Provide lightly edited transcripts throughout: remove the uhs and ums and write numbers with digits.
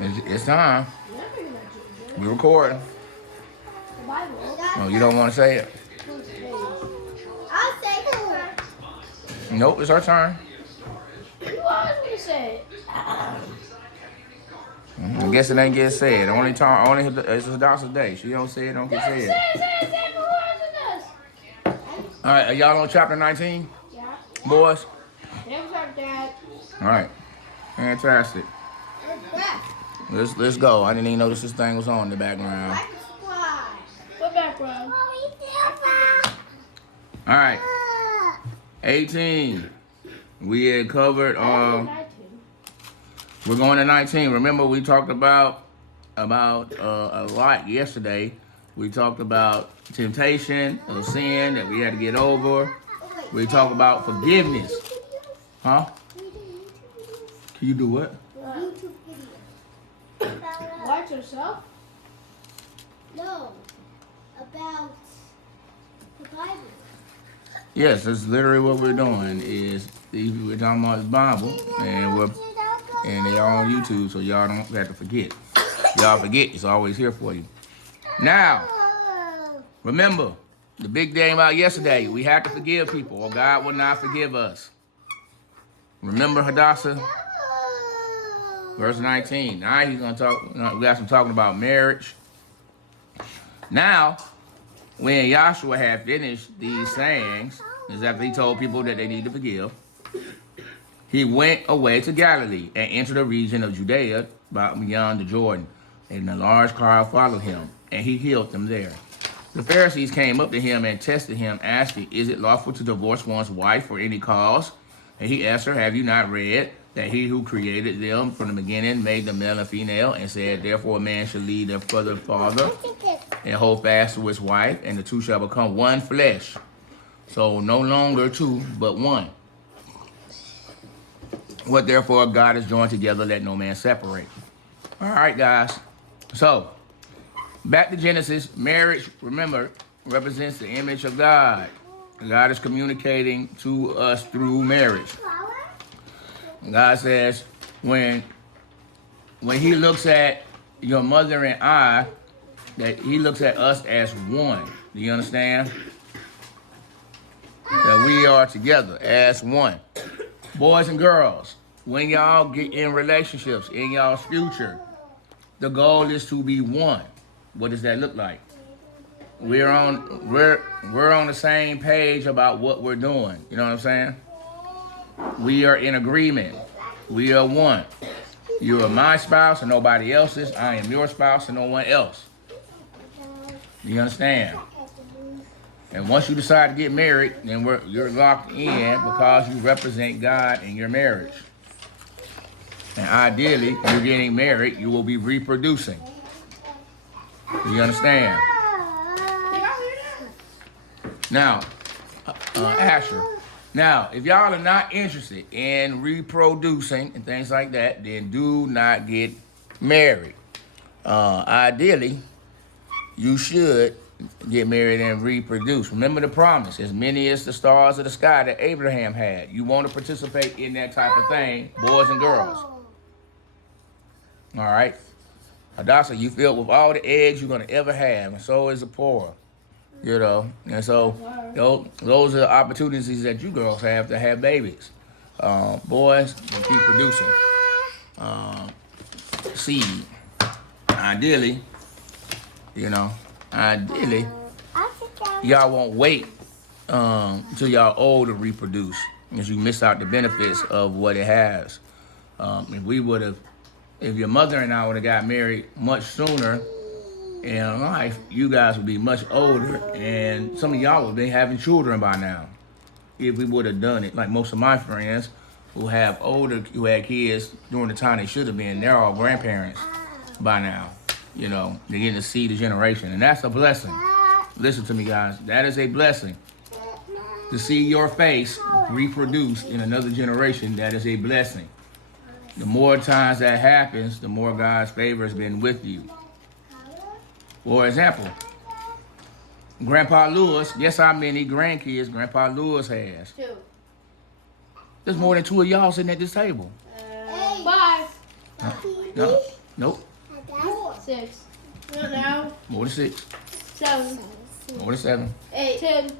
It's time. We recording. Oh, you don't want to say it? I'll say it. Nope, it's our turn. You always want to say it. I guess it ain't get said. Only time, only it's a doctor's day. She don't say it, don't get said. Say who else it does? All right, are y'all on chapter 19? Yeah. Boys? Yeah, what's up, Dad? All right. Fantastic. Let's go. I didn't even notice this thing was on in the background. What background? All right. 18. We had covered we're going to 19. Remember we talked about a lot yesterday. We talked about temptation of sin that we had to get over. We talked about forgiveness. Huh? Can you do what? YouTube video. Watch yourself? No. About the Bible. Yes, that's literally what we're doing. We're talking about the Bible, and they are on YouTube, so y'all don't have to forget. Y'all forget, it's always here for you. Now, remember the big thing about yesterday. We have to forgive people, or God will not forgive us. Remember Hadassah? Verse 19. Now he's gonna talk. We got some talking about marriage. Now, when Joshua had finished these sayings, is after he told people that they need to forgive, he went away to Galilee and entered the region of Judea about beyond the Jordan, and a large crowd followed him, and he healed them there. The Pharisees came up to him and tested him, asking, "Is it lawful to divorce one's wife for any cause?" And he answered, "Have you not read that he who created them from the beginning made them male and female, and said, therefore a man shall leave their father and hold fast to his wife, and the two shall become one flesh. So no longer two, but one. What therefore God has joined together, let no man separate." All right, guys. So back to Genesis. Marriage, remember, represents the image of God. God is communicating to us through marriage. God says, when he looks at your mother and I, that he looks at us as one. Do you understand? That we are together as one. Boys and girls, when y'all get in relationships, in y'all's future, the goal is to be one. What does that look like? We're on the same page about what we're doing. You know what I'm saying? We are in agreement. We are one. You are my spouse and nobody else's. I am your spouse and no one else. Do you understand? And once you decide to get married, then you're locked in because you represent God in your marriage. And ideally, you're getting married, you will be reproducing. Do you understand? Now, Asher. Now, if y'all are not interested in reproducing and things like that, then do not get married. Ideally, you should get married and reproduce. Remember the promise, as many as the stars of the sky that Abraham had. You want to participate in that type of thing, boys and girls. All right? Hadassah, you filled with all the eggs you're going to ever have, and so is the poor. You know, and so those are the opportunities that you girls have to have babies. Boys, you keep producing seed. Ideally, y'all won't wait until y'all old to reproduce, because you miss out the benefits of what it has. If your mother and I would have got married much sooner in life, you guys would be much older, and some of y'all would be having children by now. If we would have done it, like most of my friends who had kids during the time they should have been, they're all grandparents by now. You know, they're getting to see the generation, and that's a blessing. Listen to me, guys. That is a blessing. To see your face reproduced in another generation, that is a blessing. The more times that happens, the more God's favor has been with you. For example, Grandpa Lewis, guess how many grandkids Grandpa Lewis has? 2. There's more than 2 of y'all sitting at this table. 5. No. Nope. 6. No, no. More than 6. 7. More than 7. 8. 10.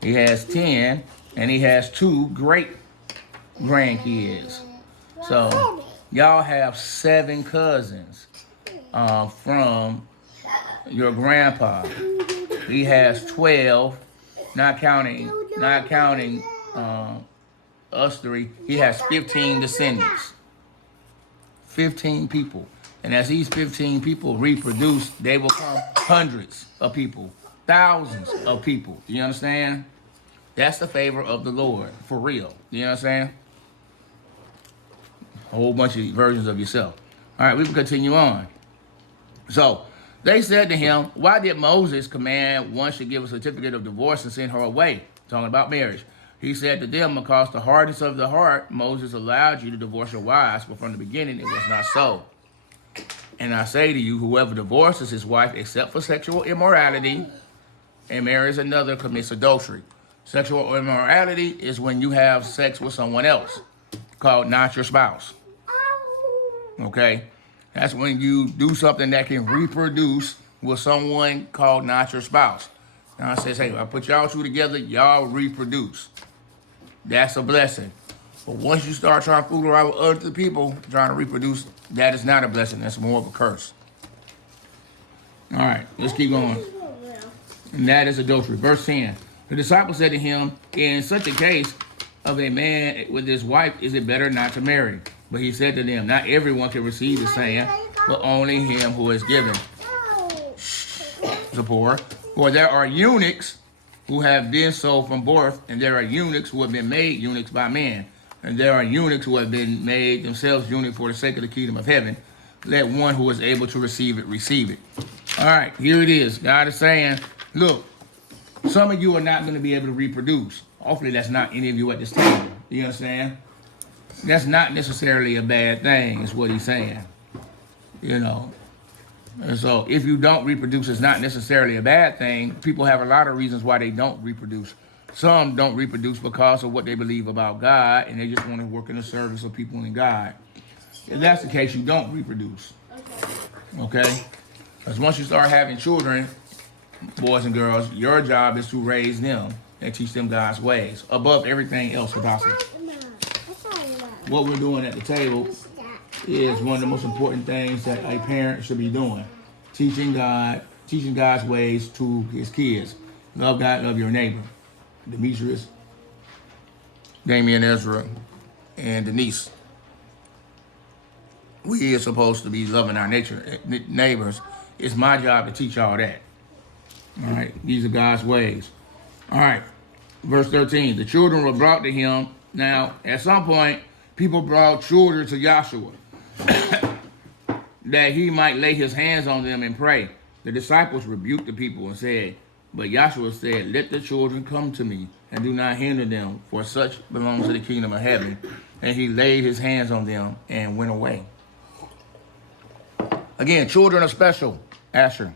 He has 10, and he has 2 great grandkids. So y'all have 7 cousins from your grandpa. He has 12, not counting us 3. He has 15 descendants. 15 people. And as these 15 people reproduce, they will come hundreds of people, thousands of people. You understand? That's the favor of the Lord, for real. You understand? A whole bunch of versions of yourself. All right, we can continue on. So, they said to him, why did Moses command one should give a certificate of divorce and send her away? Talking about marriage. He said to them, because the hardness of the heart, Moses allowed you to divorce your wives, but from the beginning it was not so. And I say to you, whoever divorces his wife except for sexual immorality and marries another commits adultery. Sexual immorality is when you have sex with someone else, called not your spouse. Okay? That's when you do something that can reproduce with someone called not your spouse. Now I says, hey, I put y'all 2 together, y'all reproduce. That's a blessing. But once you start trying to fool around with other people trying to reproduce, that is not a blessing. That's more of a curse. All right, let's keep going. And that is adultery. Verse 10. The disciples said to him, in such a case of a man with his wife, is it better not to marry? But he said to them, not everyone can receive the saying, but only him who is given. Zipporah. For there are eunuchs who have been so from birth, and there are eunuchs who have been made eunuchs by men. And there are eunuchs who have been made themselves eunuchs for the sake of the kingdom of heaven. Let one who is able to receive it, receive it. All right, here it is. God is saying, look, some of you are not going to be able to reproduce. Hopefully that's not any of you at this table. You understand? That's not necessarily a bad thing, is what he's saying. You know. And so if you don't reproduce, it's not necessarily a bad thing. People have a lot of reasons why they don't reproduce. Some don't reproduce because of what they believe about God, and they just want to work in the service of people in God. If that's the case, you don't reproduce. Okay? Because once you start having children, boys and girls, your job is to raise them and teach them God's ways above everything else, Apostle. What we're doing at the table is one of the most important things that a parent should be doing. Teaching God's ways to his kids. Love God, love your neighbor. Demetrius, Damien, Ezra, and Denise. We are supposed to be loving our neighbors. It's my job to teach y'all that. All right, these are God's ways. All right, verse 13. The children were brought to him. Now, at some point, people brought children to Joshua that he might lay his hands on them and pray. The disciples rebuked the people and said, but Joshua said, let the children come to me and do not hinder them, for such belongs to the kingdom of heaven. And he laid his hands on them and went away. Again, children are special, Asher.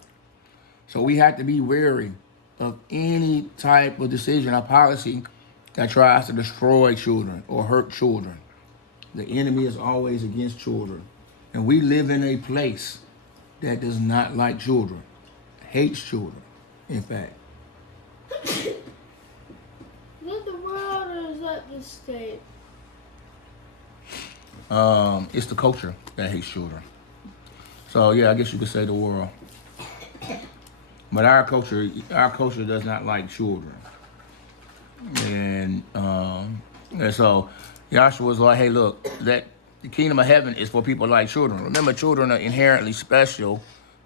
So we have to be wary of any type of decision or policy that tries to destroy children or hurt children. The enemy is always against children. And we live in a place that does not like children, hates children, in fact. Is that the world or is that the state? It's the culture that hates children. So yeah, I guess you could say the world. But our culture does not like children. And so Joshua was like, hey, look, that the kingdom of heaven is for people like children. Remember, children are inherently special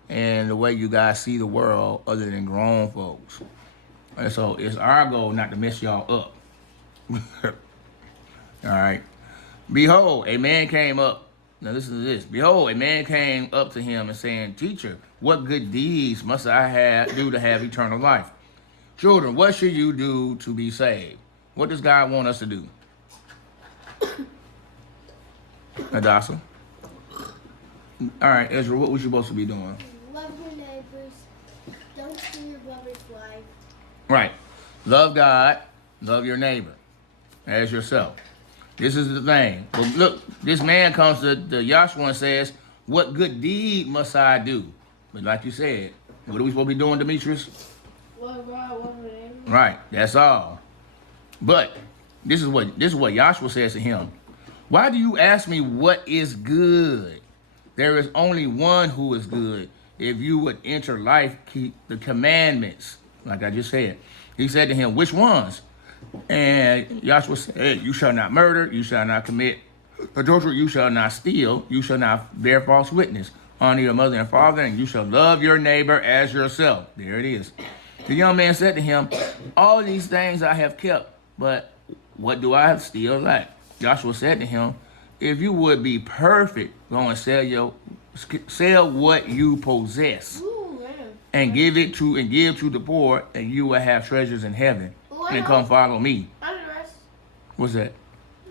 in the way you guys see the world other than grown folks. And so it's our goal not to mess y'all up. All right. Behold, a man came up. Now listen to this. Behold, a man came up to him and saying, teacher, what good deeds must I do to have eternal life? Children, what should you do to be saved? What does God want us to do? Adasa. All right, Ezra, what was you supposed to be doing? Love your neighbors. Don't steal your brother's wife. Right. Love God, love your neighbor as yourself. This is the thing. But look, this man comes to Joshua and says, what good deed must I do? But like you said, what are we supposed to be doing, Demetrius? Right, that's all. But this is what Joshua says to him. Why do you ask me what is good? There is only one who is good. If you would enter life, keep the commandments. Like I just said. He said to him, which ones? And Joshua said, you shall not murder, you shall not commit adultery, you shall not steal, you shall not bear false witness. Honor your mother and father, and you shall love your neighbor as yourself. There it is. The young man said to him, all these things I have kept, but what do I still lack? Joshua said to him, if you would be perfect, go and sell what you possess. And give to the poor, and you will have treasures in heaven. And come follow me. What's that?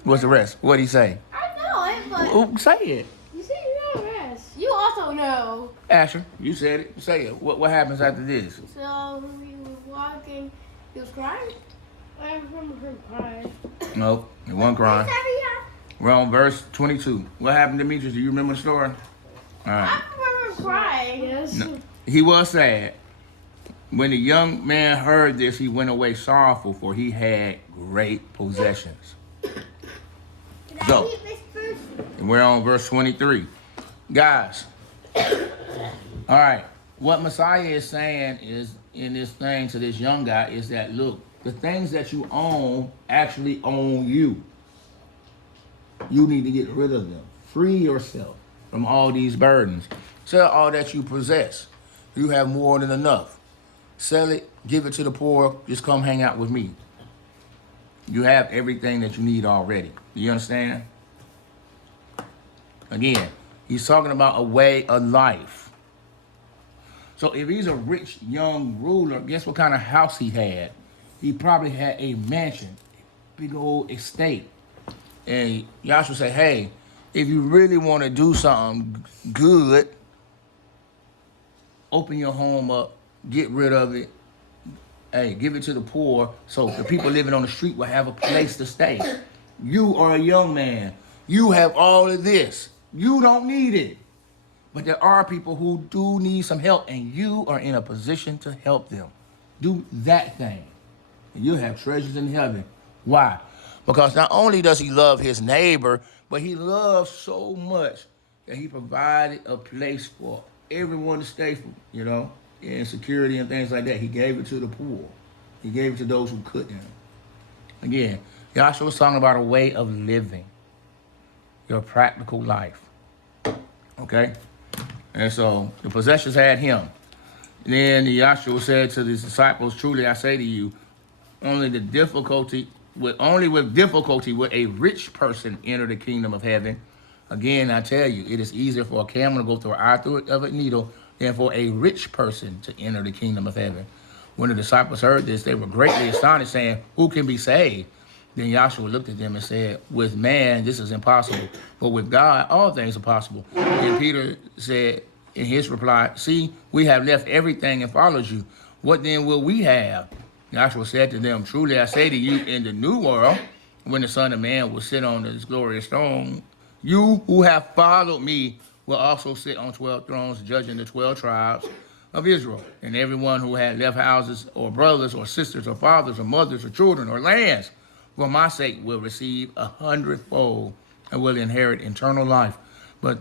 What's the rest? What'd he say? I know it, but Say it. you said you know the rest. You also know. Asher, you said it. Say it. What happens after this? So when he was walking, he was crying. I remember him crying. No, he wasn't crying. We're on verse 22. What happened to Demetrius? Do you remember the story? All right. I remember him crying. Yes. No, he was sad. When the young man heard this, he went away sorrowful, for he had great possessions. So, we're on verse 23. Guys, all right, what Messiah is saying is, in this thing to this young guy, is that, look, the things that you own actually own you. You need to get rid of them. Free yourself from all these burdens. Sell all that you possess. You have more than enough. Sell it, give it to the poor, just come hang out with me. You have everything that you need already. Do you understand? Again, he's talking about a way of life. So if he's a rich young ruler, guess what kind of house he had? He probably had a mansion, big old estate. And Joshua say, hey, if you really want to do something good, open your home up, get rid of it. Hey, give it to the poor so the people living on the street will have a place to stay. You are a young man. You have all of this. You don't need it. But there are people who do need some help, and you are in a position to help them. Do that thing. And you'll have treasures in heaven. Why? Because not only does he love his neighbor, but he loves so much that he provided a place for everyone to stay for, in security and things like that. He gave it to the poor. He gave it to those who couldn't. Again, Joshua was talking about a way of living, your practical life. Okay? And so the possessions had him. And then Joshua said to his disciples, truly I say to you, only with difficulty would a rich person enter the kingdom of heaven. Again, I tell you, it is easier for a camel to go through an eye of a needle than for a rich person to enter the kingdom of heaven. When the disciples heard this, they were greatly astonished, saying, who can be saved? Then Joshua looked at them and said, with man, this is impossible, but with God, all things are possible. And Peter said in his reply, see, we have left everything and followed you. What then will we have? Joshua said to them, truly I say to you, in the new world, when the Son of Man will sit on this glorious throne, you who have followed me will also sit on 12 thrones, judging the 12 tribes of Israel. And everyone who had left houses or brothers or sisters or fathers or mothers or children or lands for my sake will receive 100-fold and will inherit eternal life. But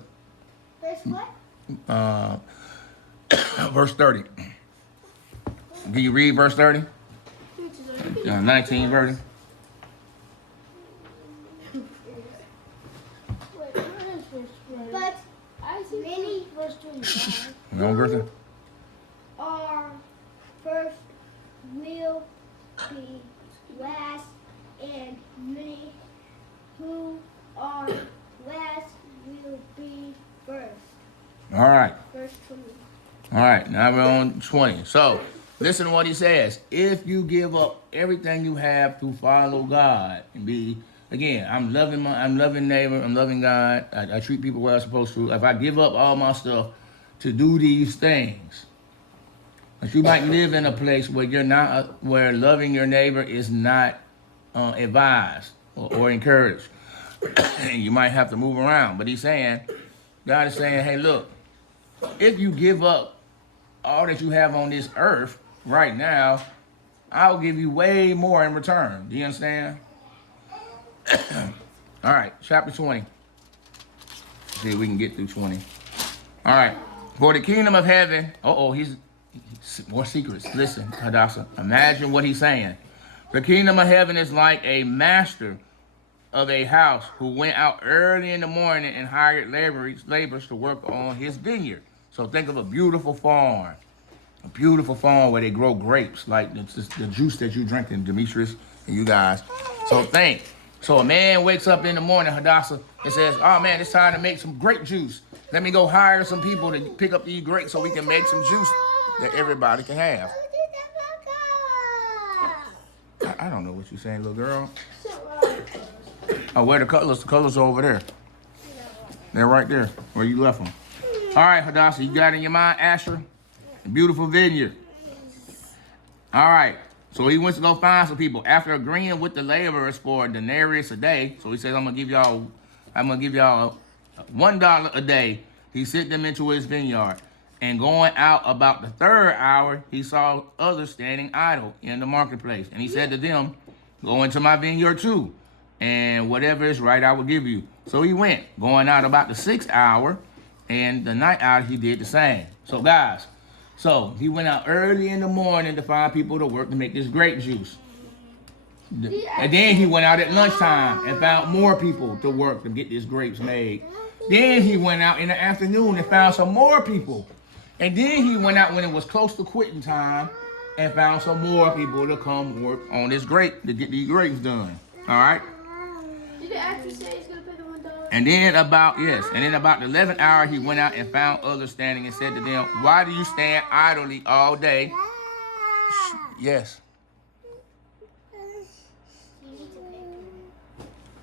Verse what? Verse 30. Can you read verse 30? 19 verse. But many verse 25 Wrong verse. are first will be last, and many who are last will be first. All right. Verse 20. All right. Now we're on 20. So listen to what he says. If you give up everything you have to follow God and be, again, I'm loving neighbor, I'm loving God, I treat people where I'm supposed to. If I give up all my stuff to do these things, but you might live in a place where you're not, where loving your neighbor is not advised or encouraged. and you might have to move around. But he's saying, God is saying, hey, look, if you give up all that you have on this earth right now, I'll give you way more in return. Do you understand? All right, chapter 20. See if we can get through 20. All right. For the kingdom of heaven, he's more secrets. Listen, Hadassah, imagine what he's saying. The kingdom of heaven is like a master of a house who went out early in the morning and hired laborers to work on his vineyard. So think of a beautiful farm where they grow grapes, like the juice that you drinking, Demetrius and you guys. So think. So a man wakes up in the morning, Hadassah, and says, oh man, it's time to make some grape juice. Let me go hire some people to pick up these grapes so we can make some juice that everybody can have. I don't know what you're saying, little girl. Oh, where the colors? The colors are over there. They're right there where you left them. All right, Hadassah, you got in your mind, Asher? A beautiful vineyard. All right. So he went to go find some people. After agreeing with the laborers for a denarius a day, so he says, I'm gonna give y'all $1 a day. He sent them into his vineyard. And going out about the third hour, he saw others standing idle in the marketplace. And he said to them, go into my vineyard too, and whatever is right, I will give you. So he went, going out about the 6th hour, and the night hour he did the same. So guys, so he went out early in the morning to find people to work to make this grape juice. And then he went out at lunchtime and found more people to work to get these grapes made. Then he went out in the afternoon and found some more people. And then he went out when it was close to quitting time and found some more people to come work on this grape, to get these grapes done. All right? Did the actor say he's going to pay the $1? And then about the 11th hour, he went out and found others standing and said to them, why do you stand idly all day? Yes.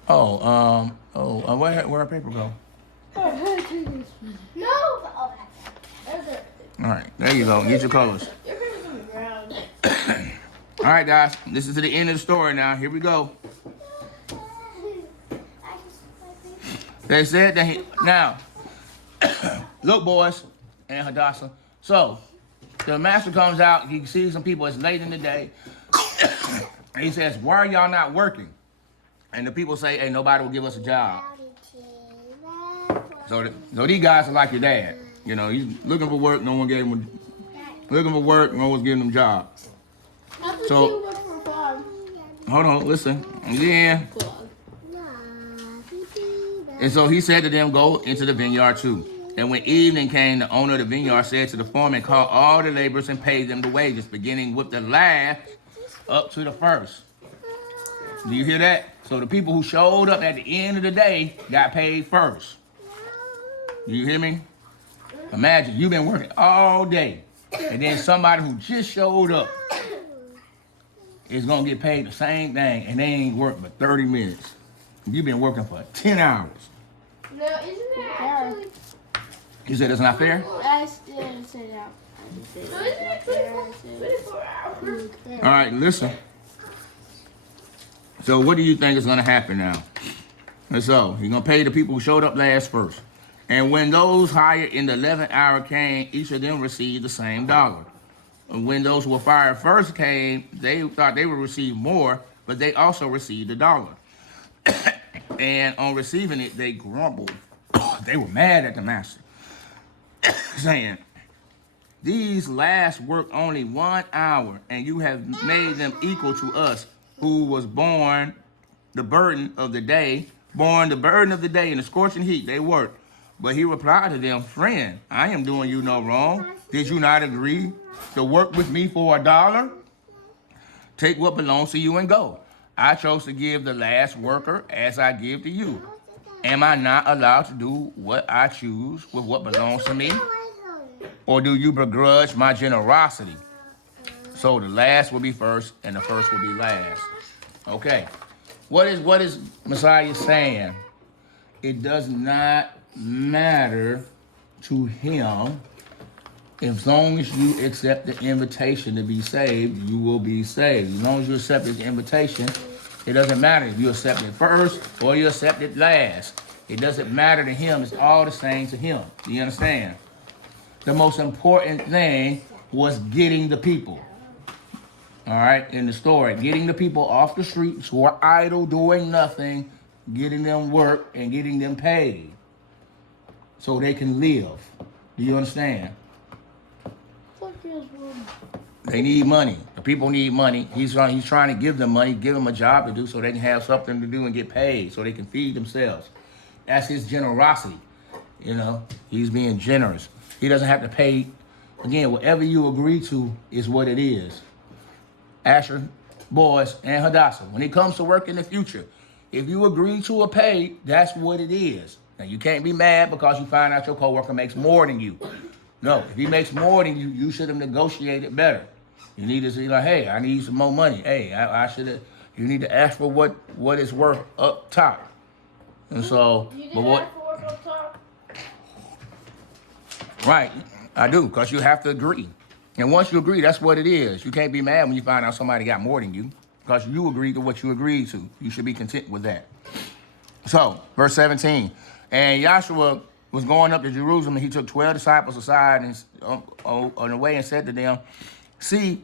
Where'd our paper go? No! Oh, there's it. All right, there you go. Get your colors. Your paper's on the ground. All right, guys, this is to the end of the story now. Here we go. They said that now, look, boys and Hadassah. So the master comes out. He sees some people. It's late in the day. And he says, why are y'all not working? And the people say, hey, nobody will give us a job. So these guys are like your dad. You know, he's looking for work. No one gave him looking for work. No one's giving him jobs. So, hold on, listen. Yeah. And so he said to them, go into the vineyard too. And when evening came, the owner of the vineyard said to the foreman, call all the laborers and pay them the wages, beginning with the last up to the first. Do you hear that? So the people who showed up at the end of the day got paid first. Do you hear me? Imagine you've been working all day, and then somebody who just showed up is going to get paid the same thing, and they ain't worked but 30 minutes. You've been working for 10 hours. No, isn't that actually... You said it's not fair? I still said that. No, isn't it 24 hours? All right, listen. So what do you think is going to happen now? And so you're going to pay the people who showed up last first. And when those hired in the 11th hour came, each of them received the same dollar. And when those who were fired first came, they thought they would receive more, but they also received $1. And on receiving it, they grumbled. They were mad at the master, saying, these last worked only 1 hour, and you have made them equal to us, who was born the burden of the day in the scorching heat. They worked. But he replied to them, friend, I am doing you no wrong. Did you not agree to work with me for $1? Take what belongs to you and go. I chose to give the last worker as I give to you. Am I not allowed to do what I choose with what belongs to me? Or do you begrudge my generosity? So the last will be first and the first will be last. Okay. What is Messiah saying? It does not matter to him. As long as you accept the invitation to be saved, you will be saved. As long as you accept his invitation, It doesn't matter if you accept it first or you accept it last. It doesn't matter to him. It's all the same to him. Do you understand? The most important thing was getting the people. All right, in the story, getting the people off the streets who are idle, doing nothing, getting them work and getting them paid so they can live. Do you understand? Fuck is one. They need money. The people need money. He's trying to give them money, give them a job to do so they can have something to do and get paid so they can feed themselves. That's his generosity. You know, he's being generous. He doesn't have to pay. Again, whatever you agree to is what it is. Asher, Boys, and Hadassah, when it comes to work in the future, if you agree to a pay, that's what it is. Now, you can't be mad because you find out your coworker makes more than you. No, if he makes more than you, you should have negotiated better. You need to say like, hey, I need some more money. Hey, I should have. You need to ask for what it's worth up top. And so, You did but what? ask for it up top? Right, I do, because you have to agree. And once you agree, that's what it is. You can't be mad when you find out somebody got more than you, because you agreed to what you agreed to. You should be content with that. So, verse 17. And Joshua was going up to Jerusalem, and he took 12 disciples aside and on the way and said to them, see,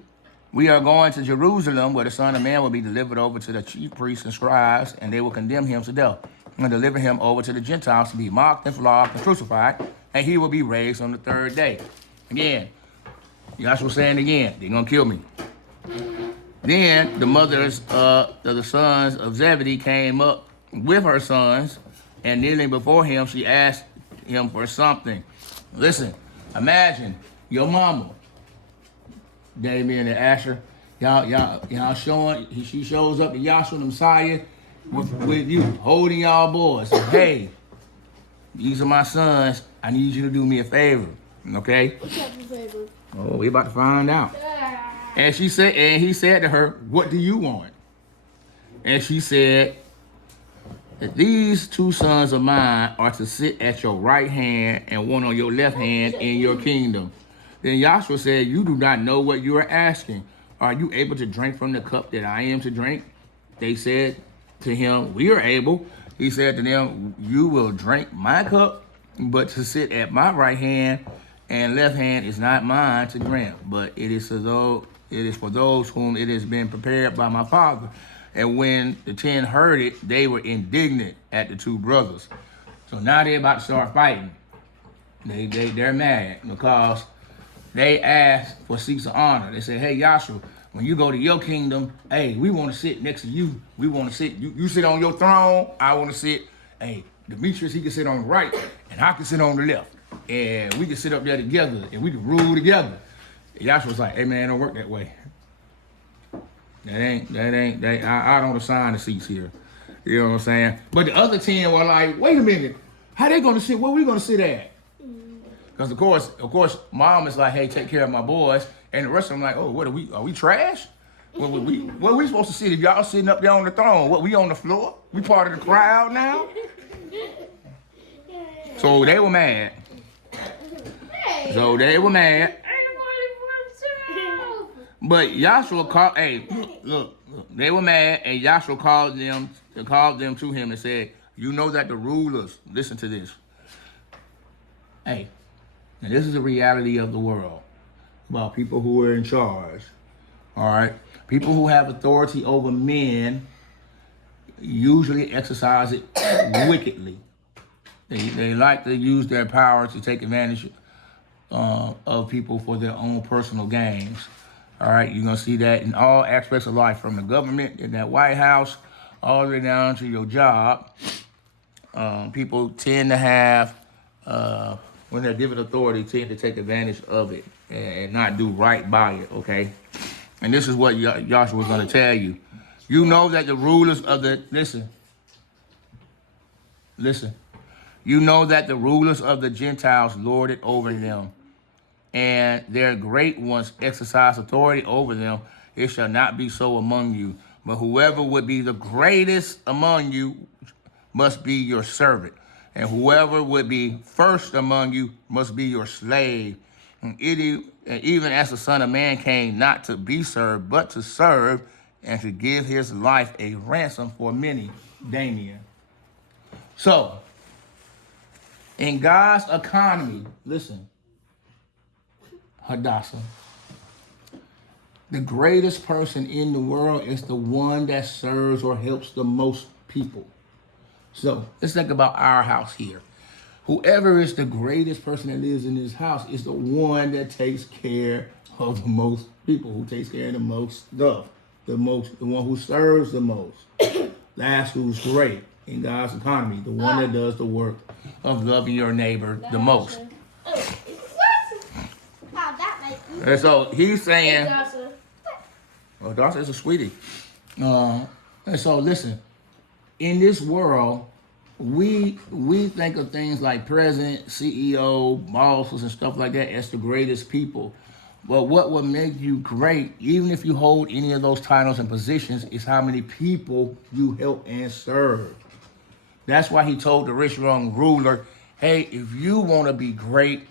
we are going to Jerusalem, where the Son of Man will be delivered over to the chief priests and scribes, and they will condemn him to death, and deliver him over to the Gentiles to be mocked and flogged and crucified, and he will be raised on the third day. Again, Joshua saying again, they're going to kill me. Then the mothers of the sons of Zebedee came up with her sons, and kneeling before him, she asked him for something. Listen, imagine your mama, Damien and Asher, y'all showing, she shows up to Joshua the Messiah with you, holding y'all boys. Hey, these are my sons. I need you to do me a favor, okay? What's up, your favor? Oh, we about to find out. And he said to her, what do you want? And she said, that these two sons of mine are to sit at your right hand and one on your left hand in your kingdom. Then Joshua said, you do not know what you are asking. Are you able to drink from the cup that I am to drink? They said to him, we are able. He said to them, you will drink my cup, but to sit at my right hand and left hand is not mine to grant, but it is for those whom it has been prepared by my Father. And when the 10 heard it, they were indignant at the two brothers. So now they're about to start fighting. They're mad because they asked for seats of honor. They said, hey, Joshua, when you go to your kingdom, hey, we want to sit next to you. We want to sit, you sit on your throne. I want to sit, hey, Demetrius, he can sit on the right, and I can sit on the left. And we can sit up there together, and we can rule together. And Joshua's like, hey, man, it don't work that way. I don't assign the seats here. You know what I'm saying? But the other 10 were like, wait a minute, how they gonna sit? Where we gonna sit at? Because of course, mom is like, hey, take care of my boys. And the rest of them like, oh, what are we trash? Where we supposed to sit if y'all sitting up there on the throne? What, we on the floor? We part of the crowd now? So they were mad. But Joshua called, hey, look, they were mad, and Joshua called them to him and said, you know that the rulers, listen to this. Hey, and this is the reality of the world about people who are in charge, all right? People who have authority over men usually exercise it wickedly. They like to use their power to take advantage of people for their own personal gains. All right, you're going to see that in all aspects of life, from the government, in that White House, all the way down to your job. People tend to have, when they're given authority, tend to take advantage of it and not do right by it, okay? And this is what Joshua was going to tell you. You know that the rulers of the, listen. You know that the rulers of the Gentiles lord it over them, and their great ones exercise authority over them. It shall not be so among you. But whoever would be the greatest among you must be your servant. And whoever would be first among you must be your slave. And even as the Son of Man came not to be served, but to serve and to give his life a ransom for many. Damien. So, in God's economy, listen, Hadassah, the greatest person in the world is the one that serves or helps the most people. So, let's think about our house here. Whoever is the greatest person that lives in this house is the one that takes care of the most people, who takes care of the most stuff, the one who serves the most. That's who's great in God's economy, the one that does the work of loving your neighbor the most. And so he's saying, well, Dawson is a sweetie. And so listen, in this world, we think of things like president, CEO, bosses, and stuff like that as the greatest people. But what will make you great, even if you hold any of those titles and positions, is how many people you help and serve. That's why he told the rich young ruler, hey, if you want to be great,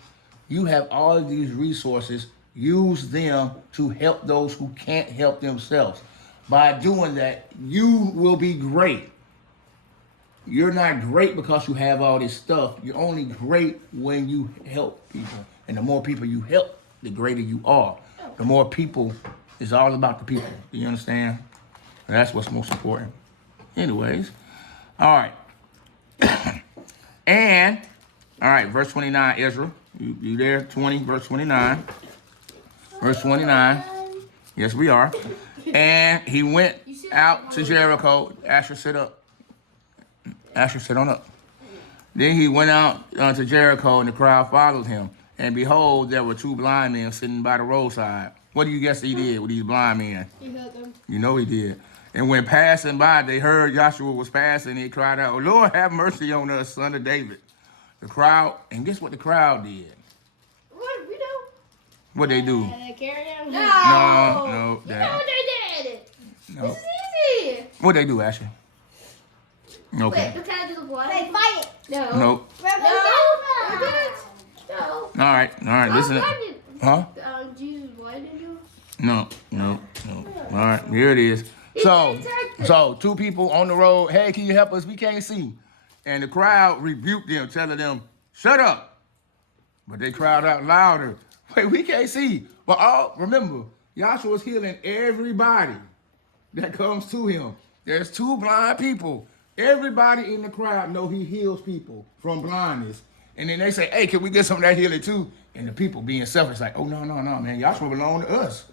you have all of these resources, use them to help those who can't help themselves. By doing that, you will be great. You're not great because you have all this stuff. You're only great when you help people. And the more people you help, the greater you are. The more people, it's all about the people. Do you understand? That's what's most important. Anyways, all right. And, all right, verse 29, Ezra. You there? 20, verse 29. Verse 29. Yes, we are. And he went out to Jericho. Asher, sit up. Asher, sit on up. Then he went out to Jericho, and the crowd followed him. And behold, there were two blind men sitting by the roadside. What do you guess he did with these blind men? He helped them. You know he did. And when passing by, they heard Joshua was passing, and he cried out, "Oh, Lord, have mercy on us, son of David." The crowd, and guess what the crowd did? What we do? What they do? They carry him. No. You know what they did? No. This is easy. What they do, Asher? Okay. Wait, can I do the blood? They fight it. No. Nope. No. All right, listen. Huh? Jesus, why did you? No. All right, here it is. So two people on the road, hey, can you help us? We can't see. And the crowd rebuked them, telling them, shut up. But they cried out louder, wait, we can't see. But remember, Yahshua is healing everybody that comes to him. There's two blind people. Everybody in the crowd know he heals people from blindness. And then they say, hey, can we get some of that healing too? And the people being selfish, like, oh, no, man, Yahshua belong to us.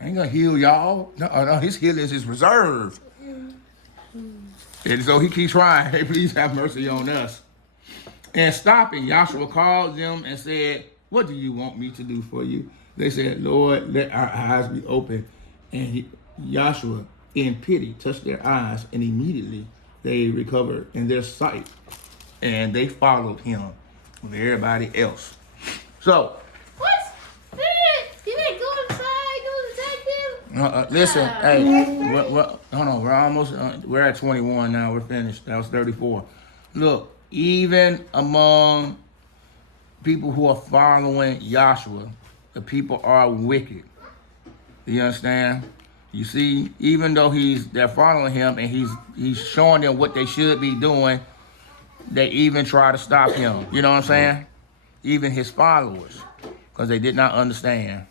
I ain't gonna heal y'all. No, his healing is reserved. And so he keeps trying, hey, please have mercy on us. And stopping, Yahshua called them and said, what do you want me to do for you? They said, Lord, let our eyes be open. And Yahshua, in pity, touched their eyes, and immediately they recovered in their sight. And they followed him with everybody else. So, What? You didn't go inside, go detective? Listen, hey, hold on, we're almost, we're at 21 now, we're finished. That was 34. Look, even among people who are following Yahshua, the people are wicked. Do you understand? You see, even though they're following him and he's showing them what they should be doing, they even try to stop him. You know what I'm saying? Even his followers, because they did not understand.